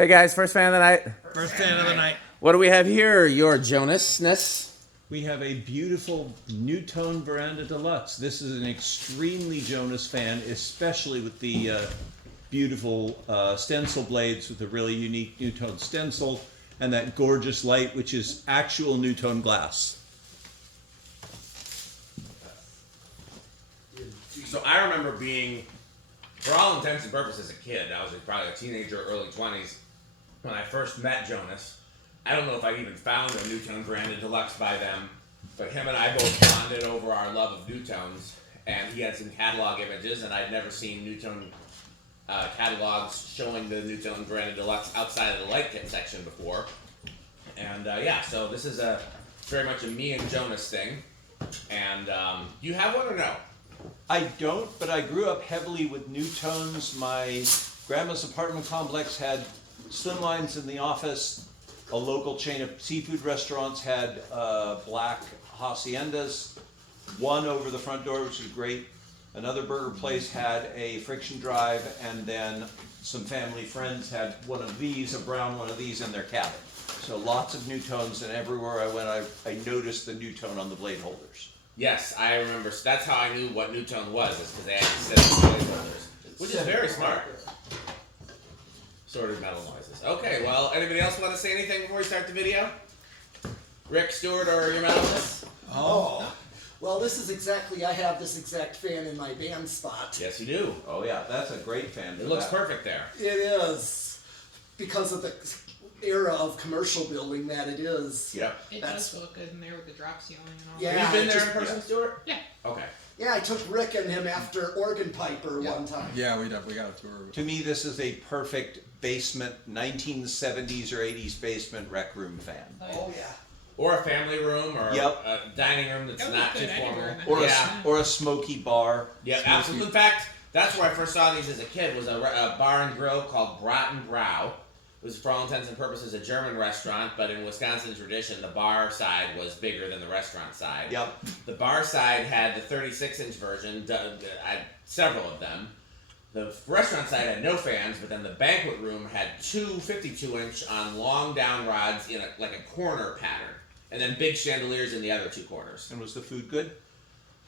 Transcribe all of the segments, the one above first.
Hey guys, first fan of the night. First fan of the night. What do we have here? Your Jonasness. We have a beautiful Nutone Verandah Deluxe. This is an extremely Jonas fan, especially with the beautiful stencil blades with a really unique Nutone stencil and that gorgeous light, which is actual Nutone glass. So I remember being, for all intents and purposes, a kid. I was probably a teenager, early 20s, when I first met Jonas. I don't know if I'd even found a Nutone Verandah Deluxe by then, but him and I both bonded over our love of Nutones, and he had some catalog images, and I'd never seen Nutone catalogs showing the Nutone Verandah Deluxe outside of the Light Kit section before. And yeah, so this is very much a me and Jonas thing. And you have one or no? I don't, but I grew up heavily with Nutones. My grandma's apartment complex had slimlines in the office. A local chain of seafood restaurants had black haciendas. One over the front door, which is great. Another burger place had a friction drive, and then some family friends had one of these, a brown one of these, in their cabin. So lots of Nutones, and everywhere I went, I noticed the Nutone on the blade holders. Yes, I remember. That's how I knew what Nutone was, is because they actually said blade holders, which is very smart. Sort of metal noises. Okay, well, anybody else want to say anything before we start the video? Rick, Stewart, or your metalist? Oh. Well, this is exactly, I have this exact fan in my band spot. Yes, you do. Oh yeah, that's a great fan. It looks perfect there. It is. Because of the era of commercial building that it is. Yep. It does look good in there with the drop ceiling and all. Yeah. Have you been there in just- person, Stewart? Yeah. Okay. Yeah, I took Rick and him after Organ Piper one time. Yeah, we got a tour. To me, this is a perfect basement, 1970s or 80s basement rec room fan. Oh, yeah. Or a family room, or Yep. a dining room that's That would not fit too anywhere formal. in the Or, Yeah. or a smoky bar. Yeah, Smoky- absolutely. In fact, that's where I first saw these as a kid, was a bar and grill called Braten Brau. It was, for all intents and purposes, a German restaurant, but in Wisconsin tradition, the bar side was bigger than the restaurant side. Yep. The bar side had the 36-inch version, I had several of them. The restaurant side had no fans, but then the banquet room had two 52-inch on long down rods in like a corner pattern, and then big chandeliers in the other two corners. And was the food good?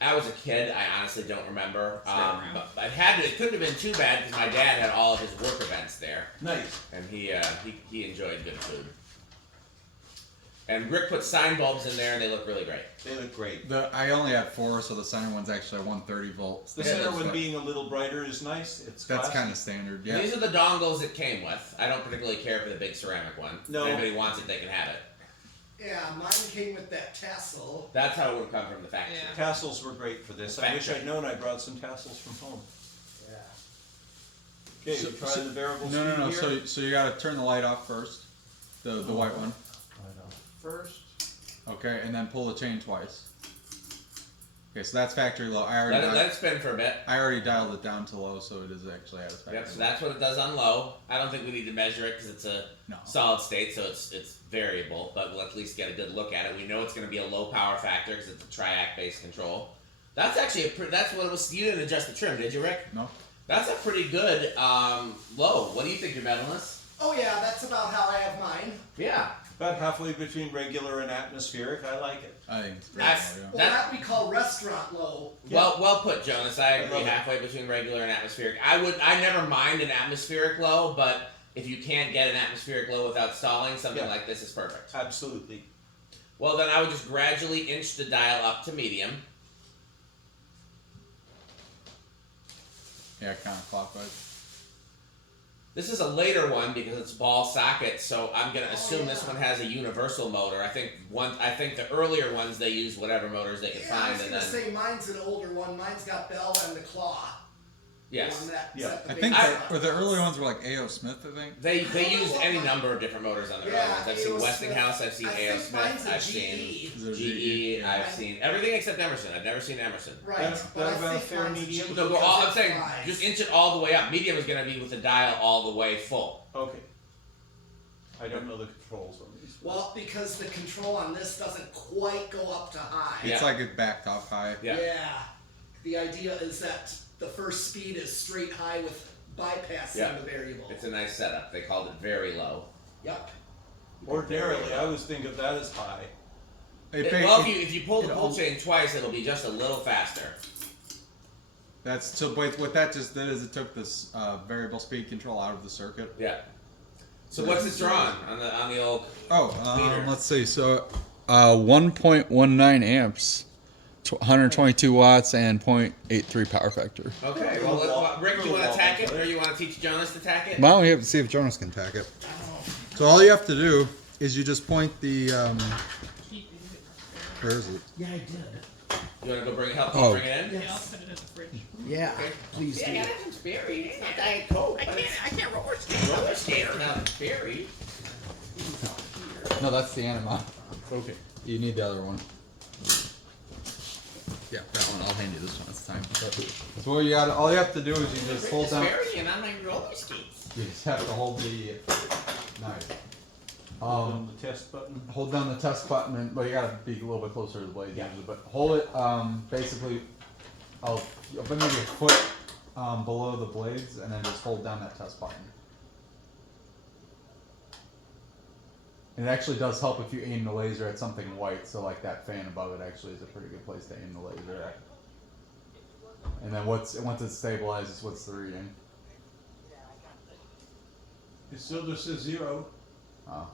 I was a kid. I honestly don't remember. around. But it couldn't have been too bad because my dad had all of his work events there, Nice. and he enjoyed good food. And Rick put sign bulbs in there, and they look really great. They look great. I only have 4, so the center one's actually 130 volts. The Yeah, center that's one what- being a little brighter is nice. It's That's classy. kind of standard. Yeah. These are the dongles it came with. I don't particularly care for the big ceramic one. No. If anybody wants it, they can have it. Yeah, mine came with that tassel. That's how it would come from the factory. Yeah. Tassels were great for this. I wish I'd known I brought some tassels from home. Yeah. Okay, we try the variable speed No. here. So you got to turn the light off first, the white one. First. Okay, and then pull the chain twice. Okay, so that's factory low. Let it spin for a bit. I already dialed it down to low, so it is actually at its factory. Yep, so that's what it does on low. I don't think we need to measure it because it's a No. solid state, so it's variable, but we'll at least get a good look at it. We know it's going to be a low power factor because it's a triac-based control. That's actually that's what it was. You didn't adjust the trim, did you, Rick? No. That's a pretty good low. What do you think, your metalist? Oh, yeah, that's about how I have mine. Yeah. About halfway between regular and atmospheric. I like it. I think it's That's- pretty low, Well, that we call restaurant low. Well put, Jonas. I agree. love it. Halfway between regular and atmospheric. I never mind an atmospheric low, but if you can't get an atmospheric low without stalling, something Yeah. like this is perfect. Absolutely. Well, then I would just gradually inch the dial up to medium. Yeah, counterclockwise. This is a later one because it's ball socket, so I'm gonna assume this yeah. one has a universal motor. I think the earlier ones they use whatever motors they could Yeah, I find, was and gonna then say mine's an older one. Mine's got bell and the claw. The yes, one that's Yeah. at the I think base or the button. earlier ones were like A.O. Smith, I think. they used any number of different motors on the early Yeah, ones. I've seen A.O. Westinghouse, I've seen I A.O. think mine's Smith, a I've seen GE. Is there GE, Yeah. I've seen everything except Emerson. I've never seen Emerson. Right, That's but that I about think fair mine's a medium? GE No, because I'm it saying flies. just inch it all the way up. Medium is going to be with the dial all the way full. Okay. I don't know the controls on these. Well, because the control on this doesn't quite go up to high. Yeah. It's like it backed off high. Yeah. The idea is that the first speed is straight high with bypassing the variable. It's a nice setup. They called it very low. Yep. Ordinarily, I would think of that as high. Well, if you pull the pull chain twice, it'll be just a little faster. That's so. What that just did is it took this variable speed control out of the circuit. Yeah. So what's it drawing on the old? Oh, Let's see. So, 1.19 amps, 122 watts, and 0.83 power factor. Okay. Well, Rick, do you want to tack it, or you want to teach Jonas to tack it? Why don't we have to see if Jonas can tack it? So all you have to do is you just point the. Where is it? Yeah, I did. You want to go help Oh. bring it in? Yeah, I'll put it in the fridge. Yeah, please do. I got some Sperry. Not Diet Coke. I can't roller skate. Roller skate without Sperry. No, that's the anima. Okay. You need the other one. Yeah, that one. I'll hand you this one. It's time. So what you got? All you have to do is you just hold down. Sperry and on my roller skates. You just have to hold the knife. On the test button. Hold down the test button, and well, you gotta be a little bit closer to the blade usually, but hold it. Basically, I'll put maybe a foot below the blades, and then just hold down that test button. And it actually does help if you aim the laser at something white, so like that fan above it actually is a pretty good place to aim the laser at. And then once it stabilizes, what's the reading? It still just says 0. Oh.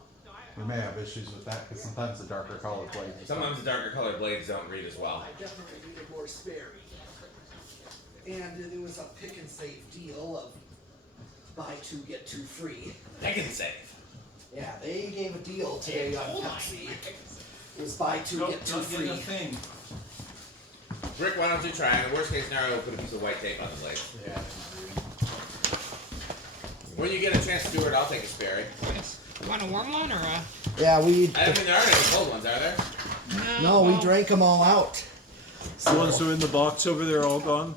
We may have issues with that because sometimes the darker colored blades. Sometimes the darker colored blades don't read as well. I definitely needed more Sperry. And it was a pick and save deal of buy 2, get 2 free. I can save. Yeah, they gave a deal today on Pepsi. It was buy 2, get 2 Don't get free. a thing. Rick, why don't you try? In the worst case scenario, we'll put a piece of white tape on the blade. Yeah. When you get a chance to do it, I'll take a Sperry. Nice. You want a warm one or a? Yeah, we. I don't think there aren't any cold ones, are there? No, we well, drank them all out. The ones that are in the box over there are all gone.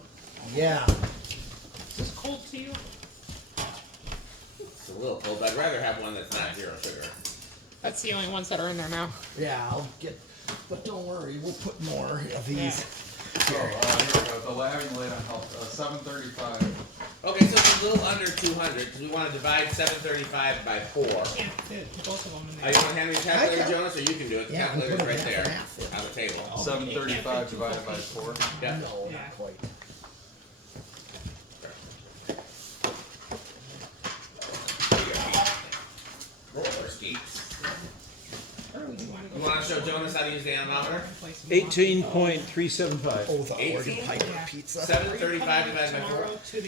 Yeah. Is this cold to you? It's a little cold. I'd rather have one that's not 0 sugar. That's the only ones that are in there now. Yeah, I'll get. But don't worry, we'll put more of these. So, here we go. The having the lid on help. 735. Okay, so it's a little under 200 because we want to divide 735 by 4. Can't fit both of them in You there. want to hand me the calculator, I can. Jonas, or you can do it? The Yeah, we calculator's put right them there half and half. on the table. 735 divided by 4. Yeah. No, Yeah. not quite. Roller skates. You You want to show Jonas how to use the anemometer? 18.375. Oh, the 18? Oregon Piper Yeah. pizza. 735 divided by 4. Tomorrow to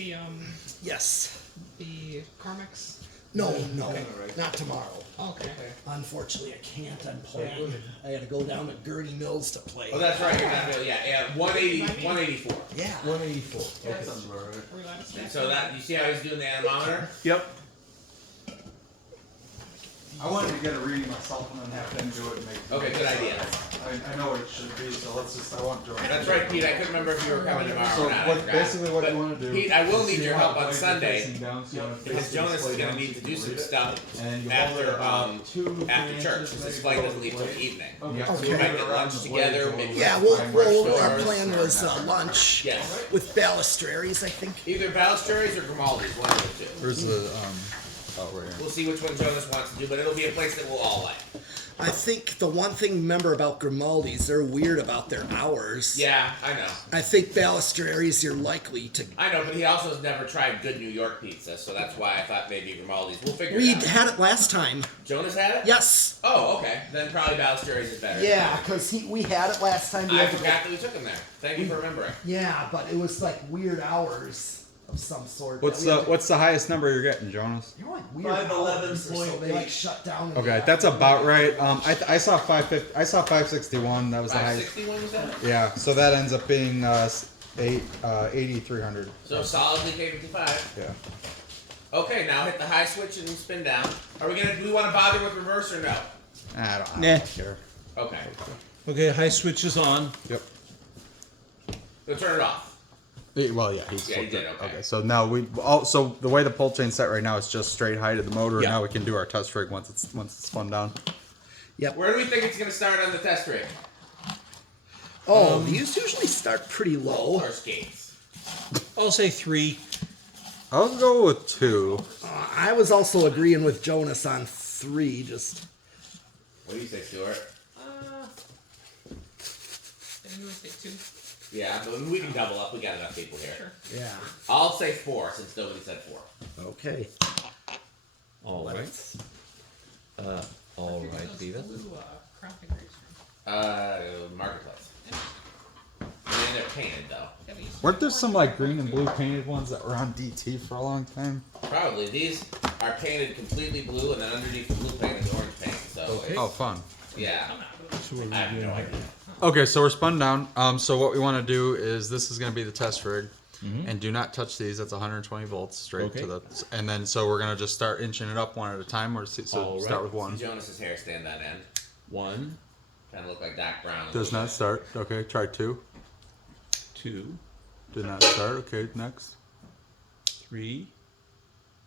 Yes. the Carmex. No, not tomorrow. Okay. Unfortunately, I can't. I'm playing. I had to go down to Gurney Mills to play. Oh, that's right. You're not really, yeah, 184. Yeah. 184. Okay. Sounds about right. Are we allowed to say? So that you see how he's doing the anemometer? Yep. I wanted to get a reading myself and then have them do it and make. Okay, good idea. I know what it should be, so let's just. I want to. That's right, Pete. I couldn't remember if you were coming tomorrow So or not. I what, forgot. basically what But you want to do. Pete, I will need see your how help the on blades are Sunday facing down, so you want to because face the Jonas is display going down to need so to you do can some read it. stuff And then you hold it after about 2 to 3 after church. inches Because this maybe flight below doesn't the leave till blade. the evening. Okay. Okay. So we might get lunch together. Maybe Yeah, our plan was lunch Yes. with Balistraries, I think. Either Balistraries or Grimaldi's, one of the two. Where's the oh right here. We'll see which one Jonas wants to do, but it'll be a place that we'll all like. I think the one thing remember about Grimaldi's, they're weird about their hours. Yeah, I know. I think Balistraries, you're likely to. I know, but he also has never tried good New York pizza, so that's why I thought maybe Grimaldi's. We'll figure We it out. had it last time. Jonas had it? Yes. Oh, okay. Then probably Balistraries is better. Yeah, because we had it last time. We I had to go- forgot that we took him there. Thank you for remembering. Yeah, but it was like weird hours of some sort. What's We had the to- what's the highest number you're getting, Jonas? They were like weird 511.8. hours, so they like shut down. in the Okay, that's about afternoon. right. I saw 550. I saw 561. That was the highest. 561 was that? Yeah, so that ends up being 8,300. So solidly K55. Yeah. Okay, now hit the high switch and spin down. Are we gonna? Do we want to bother with reverse or no? I don't Nah. care. Okay. Okay, high switch is on. Yep. So turn it off. Well, yeah, he's Yeah, he flipped did, it. okay. So now so the way the pull chain's set right now is just straight height of the motor. Yeah. Now we can do our test rig once it's spun down. Where do we think it's gonna start on the test rig? Oh, these usually start pretty low. Or skates? I'll say 3. I'll go with 2. I was also agreeing with Jonas on 3. Just What do you say, Stuart? Did anyone say 2? Yeah, but we can double up. We got enough people here. Sure. yeah. I'll say 4 since nobody said 4. Okay. All right. All Where'd right, those Beavis. blue, crafting rays from? Marketplace. I mean, they're painted though. Yeah, they used to Weren't be there some like orange green and blue too. painted ones that were on DT for a long time? Probably these are painted completely blue, and then underneath the blue paint is orange paint. So Okay. Oh, fun. yeah, Come on. So what I have no idea. Okay, so we're spun down. So what we want to do is this is going to be the test rig, and do not touch these. That's 120 volts straight to Okay. the. And then so we're going to just start inching it up one at a time. Or so All start right. with one. See Jonas's hair stand that end. 1, Kind of look like Doc Brown. a Does little not bit. start. Okay, try 2. 2, Did not start. Okay, next. 3.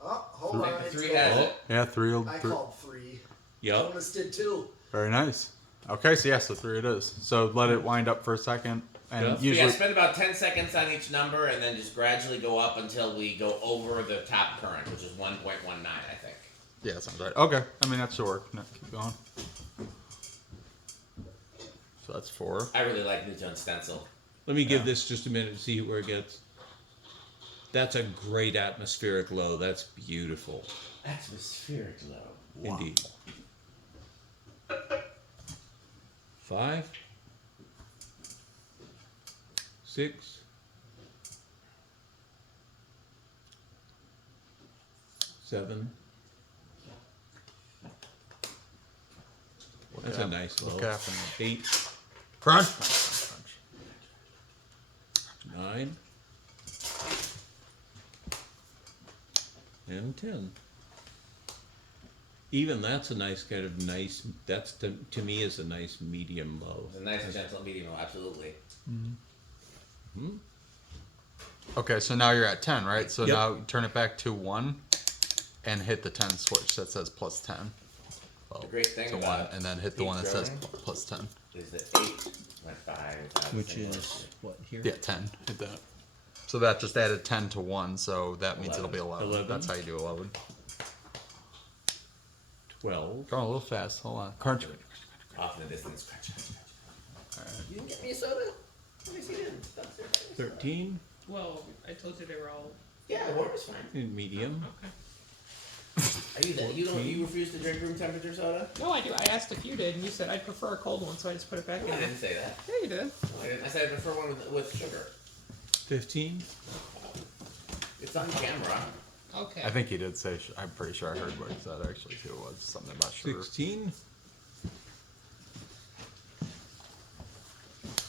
Oh, hold I on. think the it's 3 going. has it. Yeah, 3 will. I called 3. Yup. Jonas did too. Very nice. Okay, so yes, so 3 it is. So let it wind up for a second, and Yeah. So usually. yeah, spend about 10 seconds on each number, and then just gradually go up until we go over the top current, which is 1.19, I think. Yeah, sounds right. Okay, I mean that should work. No, keep going. So that's 4. I really like Nutone stencil. Let me give this just a minute to see where it gets. That's a great atmospheric low. That's beautiful. Atmospheric low. Indeed. 5, 6, 7. That's a nice low. Look happening. 8, Crunch. 9, and 10. Even that's a nice kind of nice. That's to me is a nice medium low. It's a nice, gentle medium, absolutely. Okay, so now you're at 10, right? So Yep. now turn it back to 1, and hit the 10 switch that says plus 10. Well, The great thing to about 1, and then hit the keep one that says going. plus 10. Is that 8 went by without a Which single is issue. what here? Yeah, 10. Hit that. So that just added 10 to 1, so that means it'll be 11. 11. That's how you do 11. 12. Going a little fast. Hold on. Crunch. Off in the distance. Scratch, scratch, scratch. You didn't get me a soda? Let me see it. It's upstairs. 13 Well, I told you they were all. Yeah, water's fine. in medium. Okay. Are you that? You refuse to drink room temperature soda? No, I do. I asked if you did, and you said I'd prefer a cold one, so I just put it back in. I didn't say that. Yeah, you did. I didn't. I said I prefer one with sugar. 15. It's on camera. Okay. I think he did say, I'm pretty sure I heard what he said actually too. It was something about sugar. 16.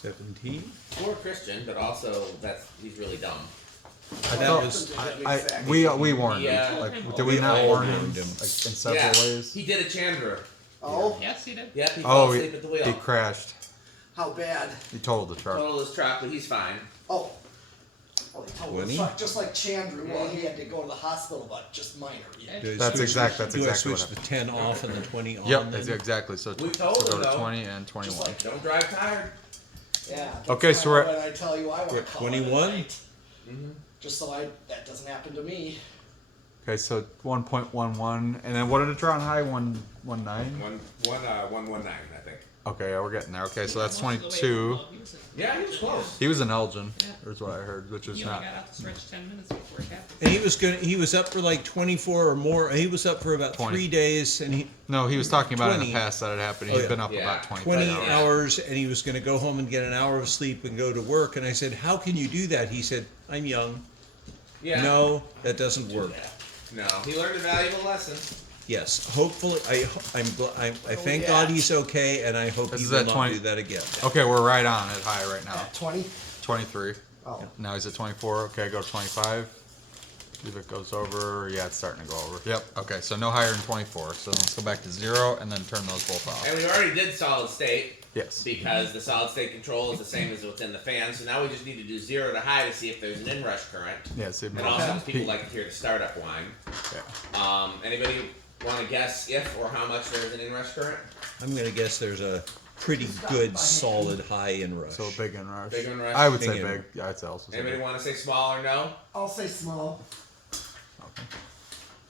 17. Poor Christian, but also he's really dumb. That was We warned Yeah. him. Like, did we not all warn him? warned him. Like, in several Yeah, ways? he did a Chandra. Oh, Yes, you did. Yep, he fell Oh, asleep at the wheel. he crashed. how bad? He totaled the truck. Total his truck, but he's fine. Oh. Oh, he told 20? us, just like Chandru. Well, he had to go to the hospital, but just minor. Yeah. Do I That's switch- exactly Do I what switch happened. the 10 off and the 20 on? Yep, then? that's exactly. So, We so told go him, to though. 20 and 21. Don't drive tired. Yeah. that's Okay, so we're- kinda when I tell you I want to We're call it 21? at night. Just so that doesn't happen to me. Okay, so 1.11, and then what did it draw on high? 119. 119, I think. Okay, yeah, we're getting there. Okay, so that's Most of the way 22. up, he was in- Yeah, he was close. He was an Elgin. Yeah. Is what I heard, which is He only not. got out to stretch 10 minutes before it happened. And he was up for like 24 or more. He was up for about 20. 3 days, and No, he was talking about in 20. the past that it happened. Oh, He's yeah. been up Yeah. about 20 20 hours. hours, and he was going to go home and get an hour of sleep and go to work. And I said, "How can you do that?" He said, "I'm young." Yeah. No, that doesn't work. No, he learned a valuable lesson. Yes, hopefully, I thank yeah. God he's okay, and I hope This he is will at not 20 do that again. Okay, we're right on at high right now. 20? 23. Oh. Now he's at 24. Okay, go to 25. See if it goes over. Yeah, it's starting to go over. Yep. Okay, so no higher than 24. So let's go back to 0 and then turn those both off. And we already did solid state Yes. because the solid state control is the same as what's in the fan. So now we just need to do 0 to high to see if there's an inrush current. Yeah, see. And also, people like to hear the startup whine. Yeah. Anybody want to guess if or how much there is an inrush current? I'm going to guess there's a pretty good, solid high inrush. So big inrush. Big inrush? I would Big say inrush. big. I'd say also say Anybody big. want to say small or no? I'll say small.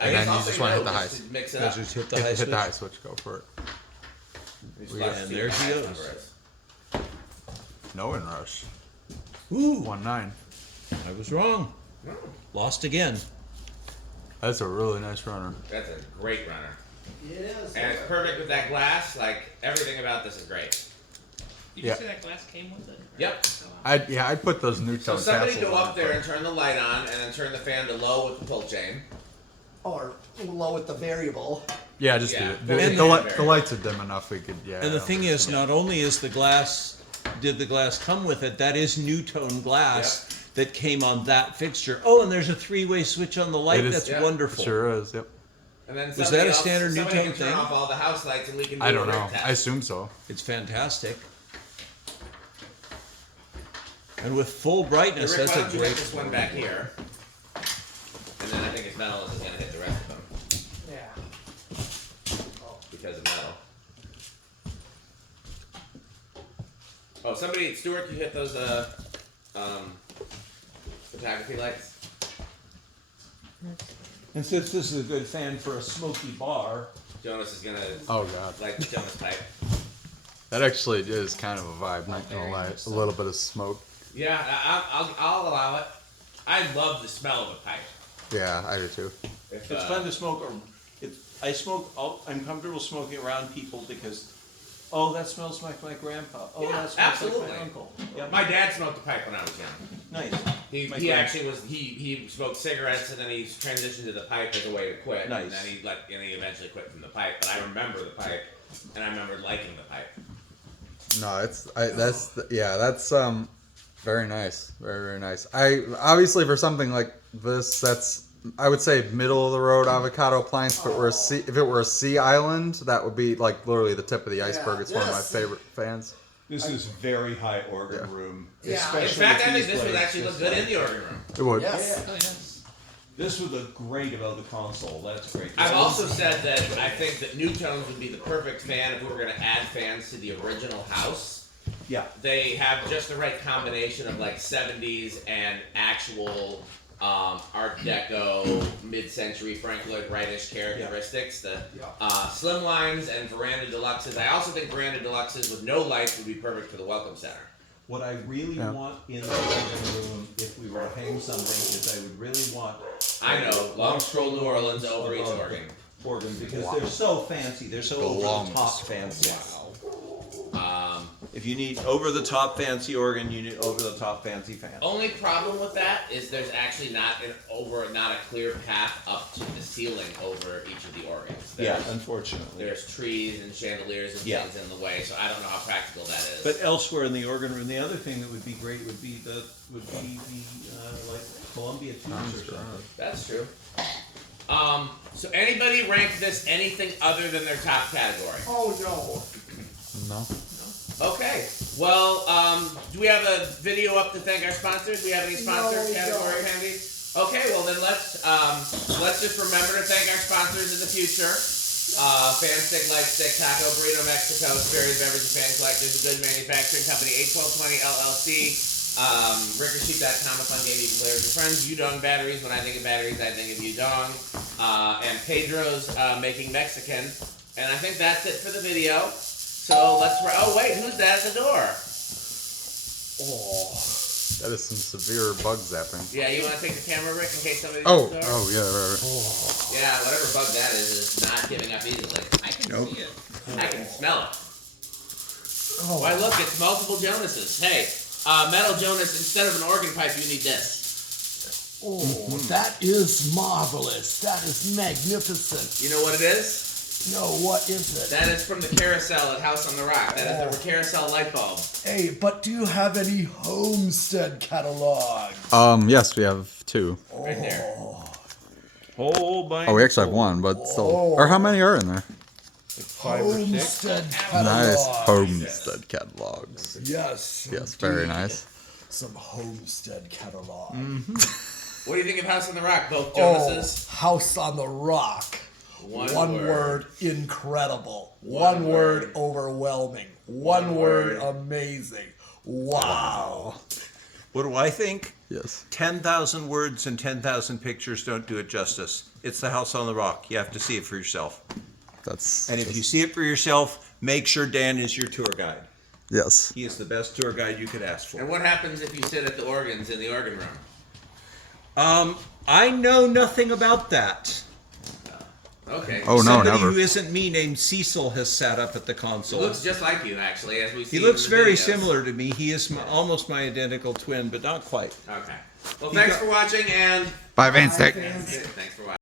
I And guess then you also just wanna hit know, the just highs. to mix it Yeah, up. just hit the Hit, high hit switch. the high switch. Go for it. Just And there she the goes. number is. No in rush. Ooh, 1-9. I was wrong. Lost again. That's a really nice runner. That's a great runner. Yes. And it's perfect with that glass. Like, everything about this is great. Did Yeah. you say that glass came with it? Yep. I'd put those Nutone So somebody tassels go on up it, there but- and turn the light on, and then turn the fan to low with the pull chain. Or low with the variable. Yeah, just Yeah. do it. And The lights are dim enough. We could. Yeah. And the thing is, not only is the glass, did the glass come with it, that is Nutone glass that came on that fixture. Oh, and there's a 3-way switch on the light. It is- That's Yeah. wonderful. Sure is. Yep. And then Was somebody that a else, standard somebody Nutone can turn thing? off all the house lights, and we can do I a don't rig know. test. I assume so. It's fantastic. And with full brightness, Rick, that's why a don't you hit great. this one back here? And then I think his metal is going to hit the rest of them Yeah. because of metal. Oh, somebody, Stuart, you hit those photography lights? And since this is a good fan for a smoky bar, Jonas is going to Oh god. light the Jonas pipe. That actually is kind of a vibe. Not gonna lie. A little bit of smoke. Yeah, I'll allow it. I love the smell of a pipe. Yeah, I do too. If, it's fun to smoke. I smoke. I'm comfortable smoking around people because, oh, that smells like my grandpa. Oh, Yeah, that smells absolutely. like my uncle. Yeah, My dad smoked a pipe when I was young. nice. He My he grand- actually was he smoked cigarettes and then he transitioned to the pipe as a way to quit. Nice. And then he eventually quit from the pipe. But I remember the pipe, and I remember liking the pipe. No, that's very nice. Very, very nice. I obviously for something like this, that's I would say middle of the road avocado appliance. If it were a sea island, that would be like literally the tip of the iceberg. It's one of my yes. favorite fans. This is very high organ Yeah. room. Yeah. especially In fact, with I think these this would blades, actually look just good like- in the organ room. It would. Yes. Oh, yes. This would look great about the console. That's great. I've also said that I think that Nutones would be the perfect fan if we were going to add fans to the original house. Yeah. They have just the right combination of like 70s and actual Art Deco, mid-century Frank Lloyd Wright-ish characteristics. The slimlines and Verandah Deluxes. I also think Verandah Deluxes with no lights would be perfect for the Welcome Center. What I really Yeah. want in the organ room, if we were to hang something, is I would really want. I know, Long Stroll New Orleans over each above organ. the organ because they're so fancy. They're so over the top fancy. If you need over the top fancy organ, you need over the top fancy fan. Only problem with that is there's actually not a clear path up to the ceiling over each of the organs. Yeah, unfortunately. There's trees and chandeliers and Yeah. things in the way, so I don't know how practical that is. But elsewhere in the organ room, the other thing that would be great would be the like Columbia tubes or something. That's true. So anybody rank this anything other than their top category? Oh no. No. Okay. Well, do we have a video up to thank our sponsors? Do we have any sponsor No, we category don't. handy? Okay. Well, then let's just remember to thank our sponsors in the future. Fanstick, Lightstick, Taco, Burrito Mexico, Sperry's Beverage and Fan Collectors, Good Manufacturing Company, 81220 LLC, Rickersheep.com, a fun game you can play with your friends, Udong Batteries. When I think of batteries, I think of Udong. And Pedro's Making Mexican. And I think that's it for the video. So let's. Oh wait, who's that at the door? Oh, that is some severe bug zapping. Yeah, you want to take the camera, Rick, in case somebody's Oh, at the door? oh yeah, right. Yeah, whatever bug that is not giving up easily. I can see it. I can smell it. Why look, it's multiple Jonases. Hey, Metal Jonas, instead of an organ pipe, you need this. Oh, that is marvelous. That is magnificent. You know what it is? No, what is it? That is from the carousel at House on the Rock. That is the carousel light bulb. Hey, but do you have any Homestead catalog? Yes, we have two. Right there. Whole bunch. Oh, we actually have one, but still. Or how many are in there? 5 or 6. Homestead catalog. Nice homestead catalogs. Yes. Yes, very indeed. nice. Some Homestead catalog. What do you think of House on the Rock? Both Oh, Jonases? House on the Rock. One word, incredible. One word, overwhelming. One word, amazing. Wow. What do I think? Yes. 10,000 words and 10,000 pictures don't do it justice. It's the house on the rock. You have to see it for yourself. That's. And if you see it for yourself, make sure Dan is your tour guide. Yes. He is the best tour guide you could ask for. And what happens if you sit at the organs in the organ room? I know nothing about that. Okay. Oh no, Somebody never. who isn't me named Cecil has sat up at the He console. looks just like you, actually, as we see. He looks in the very videos. similar to me. He is almost my identical twin, but not quite. Okay. Well, thanks for watching, and Bye, Van Stick. thanks for watching.